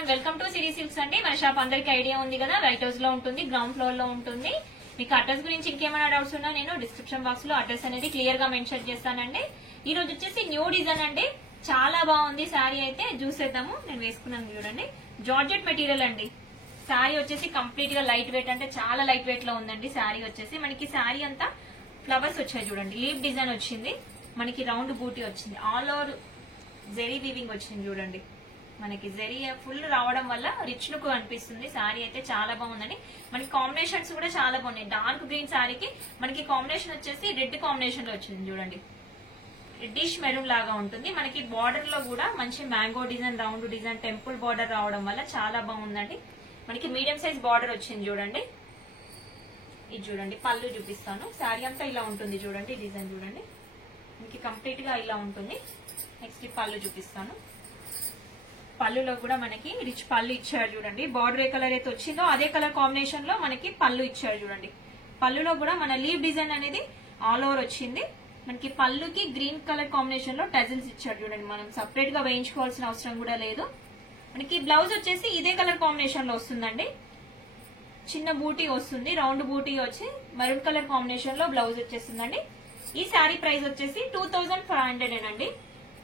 Everyone, welcome to Siri silks అండి. మన shop అందరికి ఐడియా ఉంది కదా, వైట్ హౌస్ లో ఉంటుంది, గ్రౌండ్ ఫ్లోర్ లో ఉంటుంది. మీకు అడ్రస్ గురించి ఇంకేమైనా డౌట్స్ ఉన్నా నేను డిస్క్రిప్షన్ బాక్స్ లో అడ్రస్ అనేది క్లియర్ గా మెన్షన్ చేస్తానండి. ఈ రోజు వచ్చేసి న్యూ డిజైన్ అండి, చాలా బాగుంది శారీ అయితే. చూసేద్దాము. నేను వేసుకున్నాను చూడండి, జార్జెట్ మెటీరియల్ అండి. శారీ వచ్చేసి కంప్లీట్ గా లైట్ వెయిట్, అంటే చాలా లైట్ వెయిట్ లో ఉందండి. శారీ వచ్చేసి మనకి శారీ అంతా ఫ్లవర్స్ వచ్చాయి చూడండి, లీఫ్ డిజైన్ వచ్చింది, మనకి రౌండ్ బూటీ వచ్చింది, ఆల్ ఓవర్ జెరీ వీవింగ్ వచ్చింది చూడండి. మనకి జెరీ ఫుల్ రావడం వల్ల రిచ్ లుక్ అనిపిస్తుంది. శారీ అయితే చాలా బాగుందండి. మనకి కాంబినేషన్స్ కూడా చాలా బాగున్నాయి. డార్క్ గ్రీన్ శారీకి మనకి కాంబినేషన్ వచ్చేసి రెడ్ కాంబినేషన్ లో వచ్చింది చూడండి, రెడ్డిష్ మెరూన్ లాగా ఉంటుంది. మనకి బార్డర్ లో కూడా మంచి mango design, round design, temple border రావడం వల్ల చాలా బాగుందండి. మనకి మీడియం సైజ్ బార్డర్ వచ్చింది చూడండి. ఇది చూడండి, పళ్ళు చూపిస్తాను. శారీ అంతా ఇలా ఉంటుంది చూడండి, డిజైన్ చూడండి, మనకి కంప్లీట్ గా ఇలా ఉంటుంది. నెక్స్ట్ పళ్ళు చూపిస్తాను. పళ్ళులో కూడా మనకి రిచ్ పళ్ళు ఇచ్చారు చూడండి. బార్డర్ ఏ కలర్ అయితే వచ్చిందో అదే కలర్ కాంబినేషన్ లో మనకి పళ్ళు ఇచ్చారు చూడండి. పళ్ళులో కూడా మన లీవ్ డిజైన్ అనేది ఆల్ ఓవర్ వచ్చింది. మనకి పళ్ళుకి గ్రీన్ కలర్ కాంబినేషన్ లో టజిల్స్ ఇచ్చారు చూడండి. మనం సపరేట్ గా వేయించుకోవాల్సిన అవసరం కూడా లేదు. మనకి బ్లౌజ్ వచ్చేసి ఇదే కలర్ కాంబినేషన్ లో వస్తుందండి. చిన్న బూటీ వస్తుంది, రౌండ్ బూటీ వచ్చి మెరూన్ కలర్ కాంబినేషన్ లో బ్లౌజ్ వచ్చేస్తుందండి. ఈ శారీ ప్రైస్ వచ్చేసి 2500 అండి.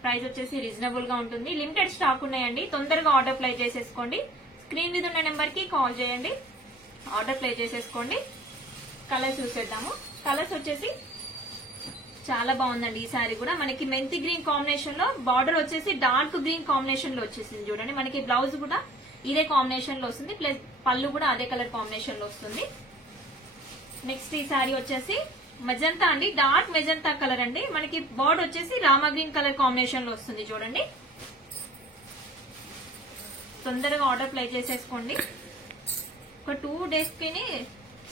ప్రైస్ వచ్చేసి రీజనబుల్ గా ఉంటుంది. లిమిటెడ్ స్టాక్ ఉన్నాయండి, తొందరగా ఆర్డర్ ప్లేస్ చేసేసుకోండి. స్క్రీన్ మీద ఉన్న నెంబర్ కి కాల్ చేయండి, ఆర్డర్ ప్లేస్ చేసేసుకోండి. కలర్స్ చూసేద్దాము. కలర్స్ వచ్చేసి చాలా బాగుందండి. ఈ శారీ కూడా మనకి మెంతి గ్రీన్ కాంబినేషన్ లో, బార్డర్ వచ్చేసి డార్క్ గ్రీన్ కాంబినేషన్ లో వచ్చేసింది చూడండి. మనకి బ్లౌజ్ కూడా ఇదే కాంబినేషన్ లో వస్తుంది, ప్లస్ పళ్ళు కూడా అదే కలర్ కాంబినేషన్ లో వస్తుంది. నెక్స్ట్ ఈ శారీ వచ్చేసి మెజంతా అండి, డార్క్ మెజంతా కలర్ అండి. మనకి బోర్డ్ వచ్చేసి రామా గ్రీన్ కలర్ కాంబినేషన్ లో వస్తుంది చూడండి. తొందరగా ఆర్డర్ ప్లేస్ చేసేసుకోండి. ఒక 2 days కి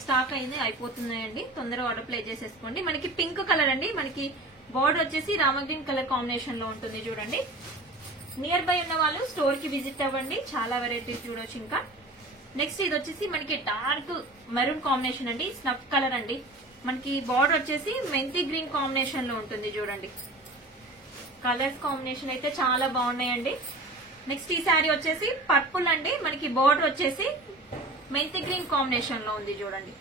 స్టాక్ అయింది, అయిపోతున్నాయండి. తొందరగా ఆర్డర్ ప్లేస్ చేసేసుకోండి. మనకి పింక్ కలర్ అండి. మనకి బోర్డ్ వచ్చేసి రామా గ్రీన్ కలర్ కాంబినేషన్ లో ఉంటుంది చూడండి. నియర్ బై ఉన్న వాళ్ళు స్టోర్ కి విజిట్ అవ్వండి, చాలా వెరైటీస్ చూడొచ్చు. ఇంకా నెక్స్ట్ ఇది వచ్చేసి మనకి డార్క్ మెరూన్ కాంబినేషన్ అండి, స్నఫ్ కలర్ అండి. మనకి బార్డర్ వచ్చేసి మెంతి గ్రీన్ కాంబినేషన్ లో ఉంటుంది చూడండి. కలర్స్ కాంబినేషన్ అయితే చాలా బాగున్నాయండి. నెక్స్ట్ ఈ శారీ వచ్చేసి పర్పుల్ అండి. మనకి బార్డర్ వచ్చేసి మెంతి గ్రీన్ కాంబినేషన్ లో ఉంది చూడండి.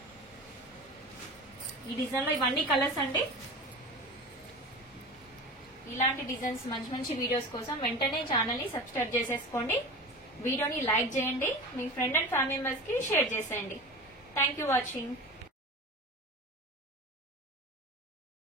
ఈ డిజైన్ లో ఇవన్నీ కలర్స్ అండి. ఇలాంటి డిజైన్స్ మంచి మంచి వీడియోస్ కోసం వెంటనే ఛానల్ ని సబ్స్క్రైబ్ చేసేసుకోండి. వీడియోని లైక్ చేయండి, మీ ఫ్రెండ్ అండ్ ఫ్యామిలీ మెంబర్స్ కి షేర్ చేసేయండి. Thank you watching.